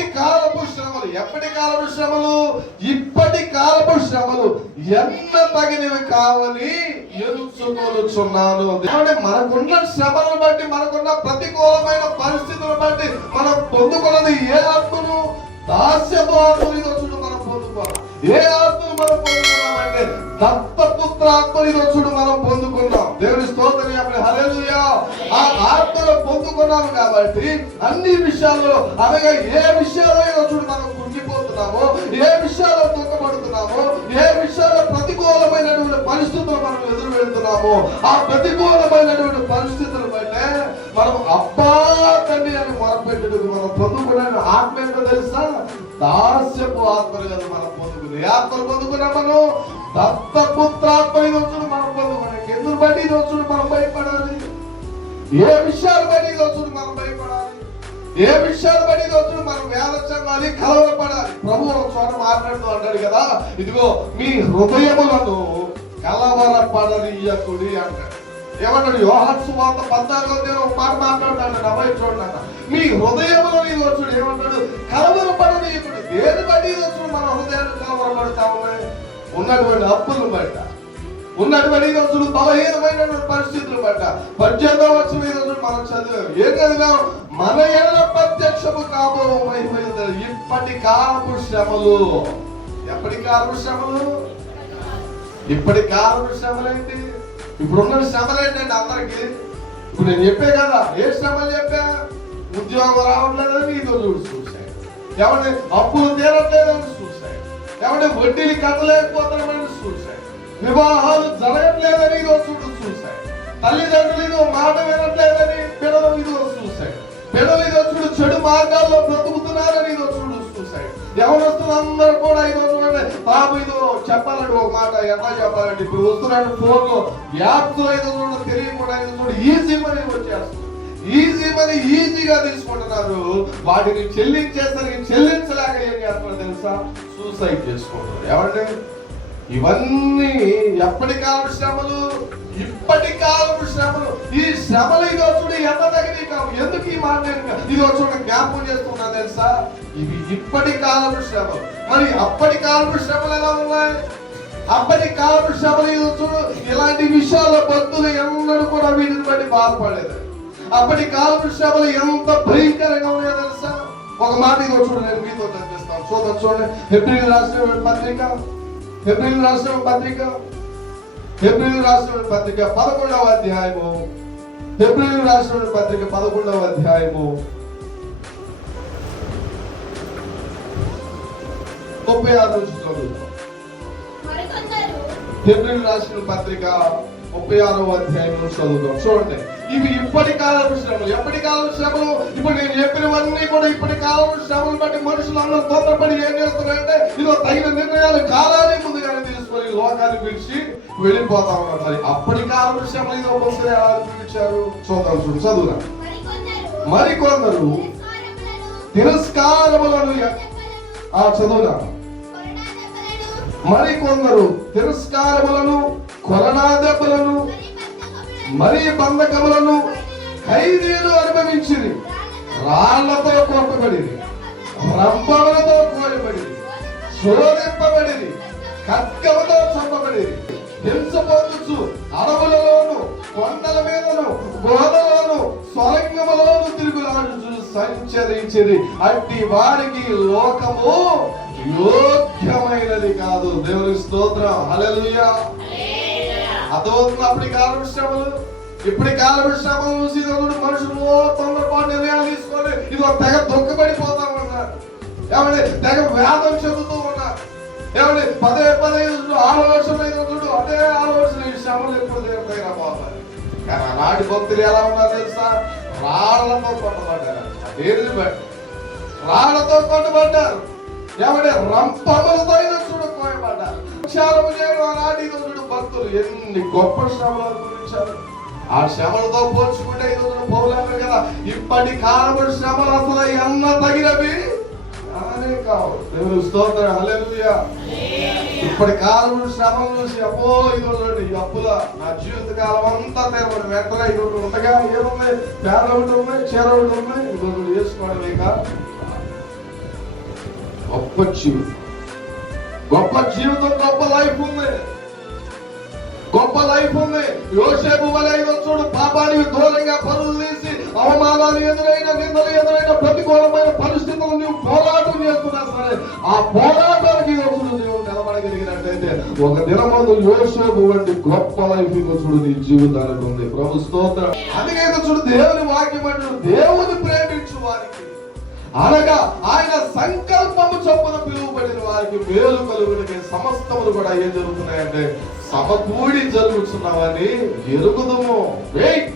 ఇప్పటి కాలపు శ్రమలు ఎప్పటి కాలపు శ్రమలు? ఇప్పటి కాలపు శ్రమలు ఎంత తగినవి కావని ఎదుర్కొనుచున్నాను ఏమంటే మనకున్న శ్రమలను బట్టి మనకున్న ప్రతికూలమైన పరిస్థితులను బట్టి మనం పొందుకున్నది ఏ ఆత్మను? దాస్యపు ఆత్మని మనం పొందుకోవాలి. ఏ ఆత్మను మనం పొందుకున్నామంటే దత్తపుత్ర ఆత్మని చూడు మనం పొందుకున్నాం దేవుని స్తోత్రం చెప్పండి ఆ ఆత్మను పొందుకున్నాం కాబట్టి అన్ని విషయాల్లో అనగా ఏ విషయాల్లో చూడు మనం కుంగిపోతున్నామో ఏ విషయాల్లో దుఃఖపడుతున్నామో ఏ విషయాల్లో ప్రతికూలమైనటువంటి పరిస్థితులు మనం ఎదురు వెళ్తున్నామో ఆ ప్రతికూలమైనటువంటి పరిస్థితులు బట్టే మనం అబ్బా తండ్రి అని మొరపెట్టుడు మనం పొందుకునే ఆత్మ ఏంటో తెలుసా? దాస్యపు ఆత్మలు కదా మనం పొందుకునే. ఏ పొందుకున్నాం మనం? దత్తపుత్రాత్మ వచ్చుడు మనం మనకి ఎందుకు బట్టి వచ్చుడు మనం భయపడాలి? ఏ విషయాలు బట్టి వచ్చుడు మనం భయపడాలి? ఏ విషయాలు బట్టి ఇది వచ్చుడు మనం వేద చెందాలి కలవరపడాలి? ప్రభు ఒక చోట మాట్లాడుతూ అంటాడు కదా ఇదిగో మీ హృదయములను కలవరపడనీయకుడి అంటాడు. ఏమంటాడు? యోహాన్ సువార్త పద్నాలుగో అధ్యాయం ఒక మాట మాట్లాడుతాడు నలభై చూడండి మీ హృదయంలో ఇది వచ్చుడు ఏమంటాడు? కలవరపడనీయకుడు. దేని బట్టి వచ్చుడు మన హృదయాన్ని కలవరపడతా ఉన్నాయి ఉన్నటువంటి అప్పులు బట్ట ఉన్నటువంటి ఈ రోజులు పరిస్థితులు బట్ట పద్దెనిమిదో వచ్చిన ఈ రోజులు మనం చదివాం. ఏం చదివాం మన ఎడల ప్రత్యక్షము కాబోమైపోయింది ఇప్పటి కాలపు శ్రమలు. ఎప్పటి కాలపు శ్రమలు? ఇప్పటి కాలపు శ్రమలేంటి? ఇప్పుడున్న శ్రమలు ఏంటంటే అందరికి. ఇప్పుడు నేను చెప్పే కదా ఏ శ్రమలు చెప్పా? ఉద్యోగం రావట్లేదని ఇది చూడు చూసాయి ఎవరి అప్పులు తీరట్లేదని చూసాయి ఏమంటే వడ్డీలు కట్టలేకపోతున్నామని చూసాయి వివాహాలు జరగట్లేదని ఇదో చూడు చూసాయి తల్లిదండ్రులు ఇదో మాట వినట్లేదని పిల్లలు ఇదో చూసాయి పిల్లలు ఇదో చూడు చెడు మార్గాల్లో బ్రతుకుతున్నారని ఇదో చూడు చూసాయి ఎవరు వస్తున్నారు కూడా ఇదో చూడండి. బాబు ఇదో చెప్పాలండి ఒక మాట ఎలా చెప్పాలండి ఇప్పుడు వస్తున్నాడు ఫోన్లో యాప్స్లో ఇది చూడండి తెలియకుండా ఇదో చూడు ఈజీ మనీ వచ్చేస్తుంది ఈజీ మనీ ఈజీగా తీసుకుంటున్నారు వాటిని చెల్లించేసరికి చెల్లించలేక ఏం చేస్తున్నారు తెలుసా? సూసైడ్ చేసుకుంటారు ఏమంటే ఇవన్నీ ఎప్పటి కాలం శ్రమలు? ఇప్పటి కాలపు శ్రమలు. ఈ శ్రమలు ఇది వచ్చుడు ఎంత తగిన కావు ఎందుకు ఈ మాట నేను ఇది వచ్చుడు జ్ఞాపకం చేస్తున్నా తెలుసా? ఇవి ఇప్పటి కాలపు శ్రమలు. మరి అప్పటి కాలపు శ్రమలు ఎలా ఉన్నాయి? అప్పటి కాలపు శ్రమలు ఇది ఇలాంటి విషయాల బంధువులు ఎన్నడూ కూడా వీటిని బట్టి బాధపడలేదు. అప్పటి కాలం శ్రమలు ఎంత భయంకరంగా ఉన్నాయో తెలుసా? ఒక మాట ఇది వచ్చుడు నేను మీతో చదివిస్తాను చూద్దాం చూడండి. ఏప్రిల్ రాసిన పత్రిక. ఏప్రిల్ రాసిన పత్రిక. ఏప్రిల్ రాసిన పత్రిక. పదకొండవ అధ్యాయము. ఏప్రిల్ రాసిన పత్రిక. పదకొండవ అధ్యాయము. ముప్పై ఆరు నుంచి చదువుతాం ఏప్రిల్ రాసిన పత్రిక. ముప్పై ఆరో అధ్యాయం నుంచి చదువుతాం చూడండి ఇవి ఇప్పటి కాలపు శ్రమలు. ఎప్పటి కాలపు శ్రమలు? ఇప్పుడు నేను చెప్పినవన్నీ కూడా ఇప్పటి కాలపు శ్రమలు బట్టి మనుషులు అందరూ తొందరపడి ఏం చేస్తున్నారంటే ఇదిగో తగిన నిర్ణయాలు కాలాన్ని ముందుగానే తీసుకొని లోకాన్ని పిలిచి వెళ్ళిపోతా ఉన్నారు మరి అప్పటి కాలపు శ్రమలు ఇదో ఎలా చూపించారు? చూద్దాం చూడు చదువురా మరికొందరు తిరస్కారములను, ఆ చదువురా మరికొందరు తిరస్కారములను కొలనా దెబ్బలను మరి బంధకములను, ఖైదీలు అనుభవించింది రాళ్ళతో కొట్టబడింది రంపములతో కోయబడింది శోధింపబడింది ఖడ్గముతో చంపబడింది హింస అడవులలోను కొండల మీదను గోడలోను స్వరంగములోను తిరుగులాడుచు సంచరించింది అట్టి వారికి లోకము యోగ్యమైనది కాదు. దేవుని స్తోత్రం. హల్లెలూయా. అర్థమవుతుంది అప్పటి కాలం శ్రమలు? ఇప్పటి కాలం శ్రమలు చూసి మనుషులు తొందరపాటు నిర్ణయాలు తీసుకొని ఇది ఒక తెగ దుఃఖపడిపోతా ఉన్నారు ఏమంటే తెగ వేదం చెందుతూ ఉన్నారు ఏమంటే పదే పదే ఆలోచనలు అదే ఆలోచన. ఈ శ్రమలు ఎప్పుడు తీరుతాయినా పోతాయి కానీ ఆనాటి భక్తులు ఎలా ఉన్నారు తెలుసా? రాళ్ళతో కొట్టబడ్డారు ఏది బట్టి రాళ్ళతో కొట్టబడ్డారు ఏమంటే రంపములతో చూడు కోయబడ్డారు క్షారము చేయడం అలాంటి చూడు భక్తులు ఎన్ని గొప్ప శ్రమలు అనుభవించారు. ఆ శ్రమలతో పోల్చుకుంటే ఈ రోజున పౌలమే కదా ఇప్పటి కాలము శ్రమలు అసలు ఎన్న తగినవి కానే కావు. దేవుని స్తోత్రం. హల్లెలూయా. ఇప్పటి కాలం శ్రమలు చూసి అబ్బో ఇదోటి అప్పుల నా జీవిత కాలం అంతా తెరవడం వెంటనే ఇది ఒకటి ఉండగా ఏమున్నాయి? పేద ఒకటి ఉన్నాయి చీర ఒకటి ఉన్నాయి. ఇది ఒకటి వేసుకోవడం గొప్ప జీవితం. గొప్ప జీవితం గొప్ప లైఫ్ ఉంది. గొప్ప లైఫ్ ఉంది. యోసేపు వలె చూడు పాపానికి దూరంగా పనులు తీసి అవమానాలు ఎదురైన నిందలు ఎదురైన ప్రతికూలమైన పరిస్థితులు నువ్వు పోరాటం చేస్తున్నా సరే ఆ పోరాటానికి ఇదో నువ్వు నిలబడగలిగినట్టయితే ఒక దినమందు యోసేపు వంటి గొప్ప లైఫ్ చూడు నీ జీవితానికి ఉంది. ప్రభు స్తోత్ర. అందుకే చూడు దేవుని వాక్యం అంటాడు దేవుని ప్రేమించు వారికి. అనగా ఆయన సంకల్పము చొప్పున పిలువబడిన వారికి మేలు కలుగుడికి సమస్తములు కూడా ఏం జరుగుతున్నాయంటే సమకూడి జరుగుతున్నవని ఎరుగుదము. వెయిట్